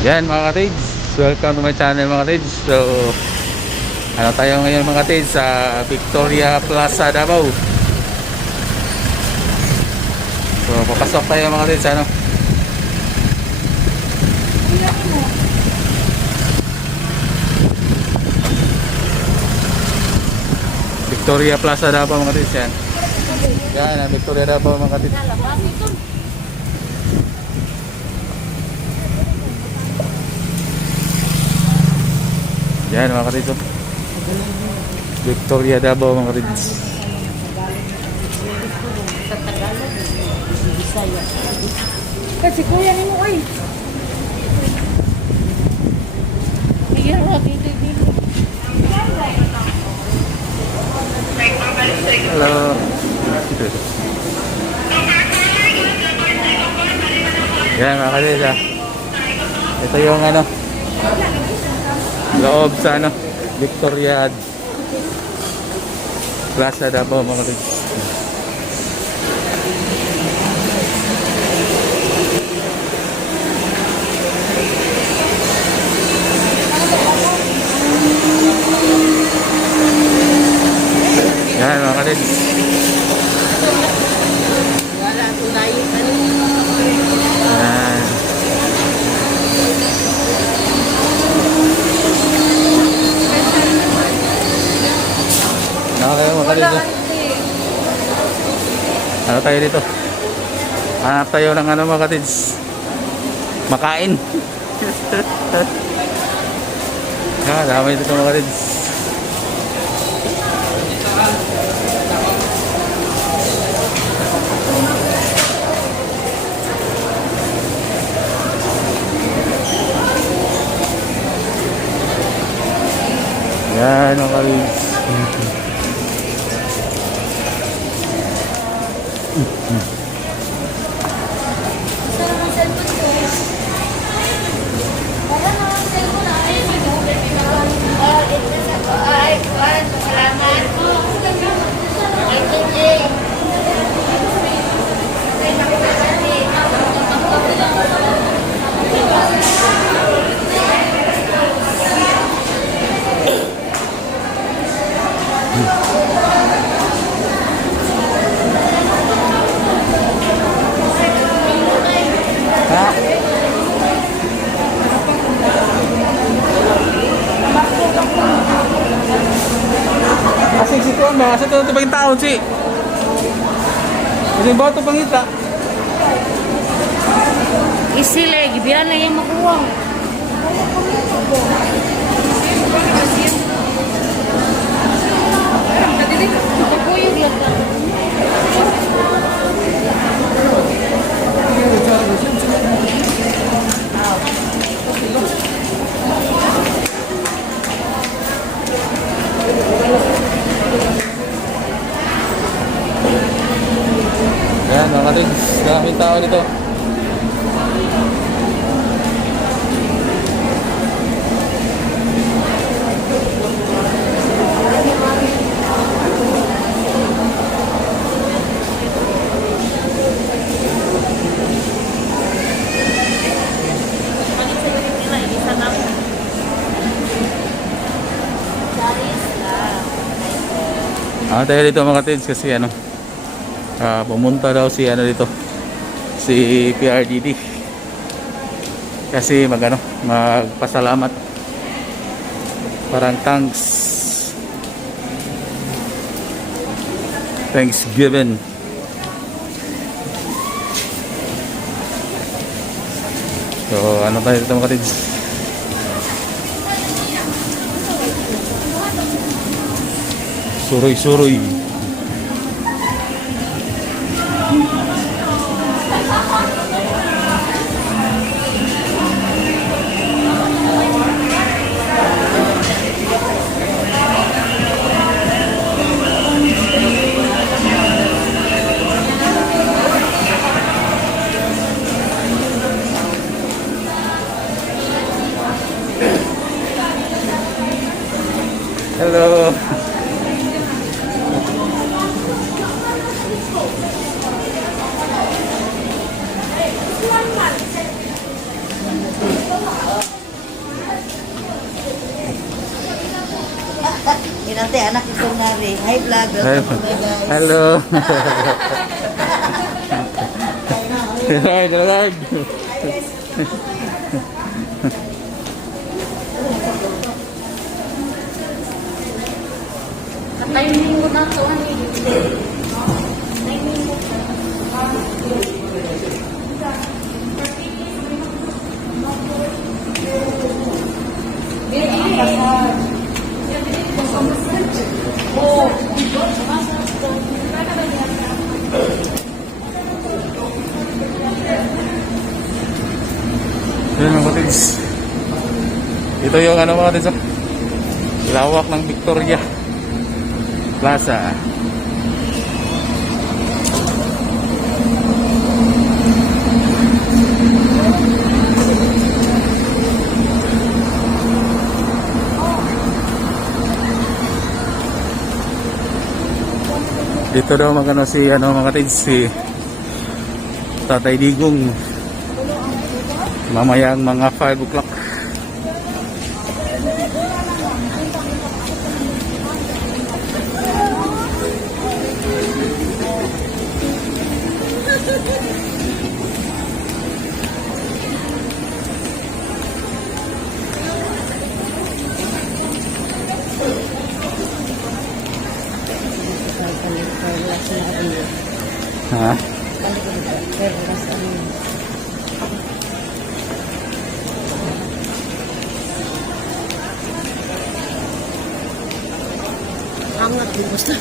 Yan mga katids, welcome to my channel mga katids. So ano tayo ngayon mga katids, sa Victoria Plaza, Davao. So papasok tayo mga katids, ano. Victoria Plaza, Davao mga katids. Yan ang Victoria, Davao mga katids. Yan mga katids, Victoria, Davao mga katids. Sa Tagalog, Bisaya. Kasi kuya ni mo ay. Mayroon ako dito. Hello. Yan mga katids, ito yung ano, loob sa ano, Victoria Plaza, Davao mga katids. Yan mga katids. Wala ko layo ano. Yan. Nakakayo mga katids. Ano tayo dito? Hanap tayo ng ano mga katids, makain. Dami dito mga katids. Yan mga katids. ito pa yung tao, si. Kasi ba ito pangita? Isilig, biyan na yung makuha. Pagkuyog lang ka. Yan, mga katids. Daming tao dito. Tayo dito mga katids kasi ano, pumunta daw si ano dito, si PRDD kasi magpasalamat, parang Thanksgiving. So ano tayo dito mga katids. Suroy. Hello. Inante, anak ito nga rin. Hi, vlog. Hello. Hi, vlog. Tayo minggo na ito. Yun mga katids. Ito yung ano mga katids, lawak ng Victoria Plaza. Dito daw magano si mga katids, si Tatay Digong mamayang mga 5 o'clock. Ha? Hangat di basta.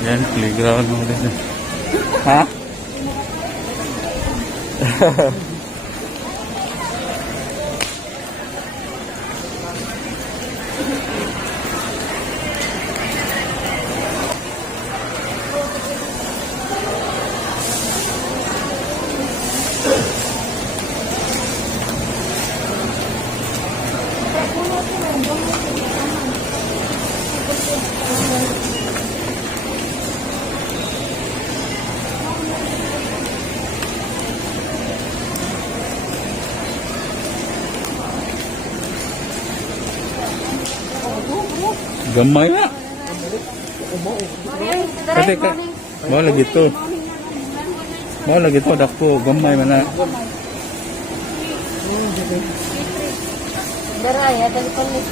Yan, playground mo rin. Ha? Gamay na. Kasi ka, mo lagi to. Mo lagi to dako, gamay man na. Daray, dali palit.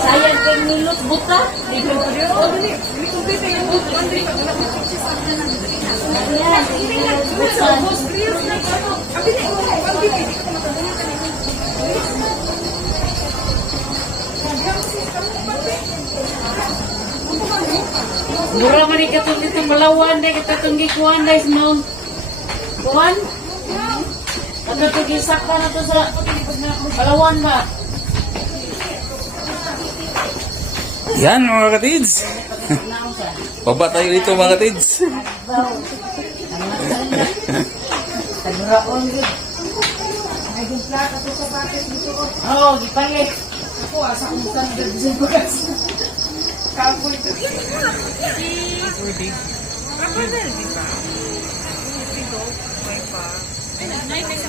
Sayang kay nilot buta. Mura man ikatong dito malawan dahil katong gikuhan dahil Mount Kuhan. Katong gisakta na to sa Palawan ba? Yan mga katids. Baba tayo dito mga katids. Tagraon gid. Ay plaka to sa packet dito. Oh, gipalit. Ako asa kung saan gid sa bukas. Kapoy to. Apa na di ba? Ito, may pa. Ay, may sa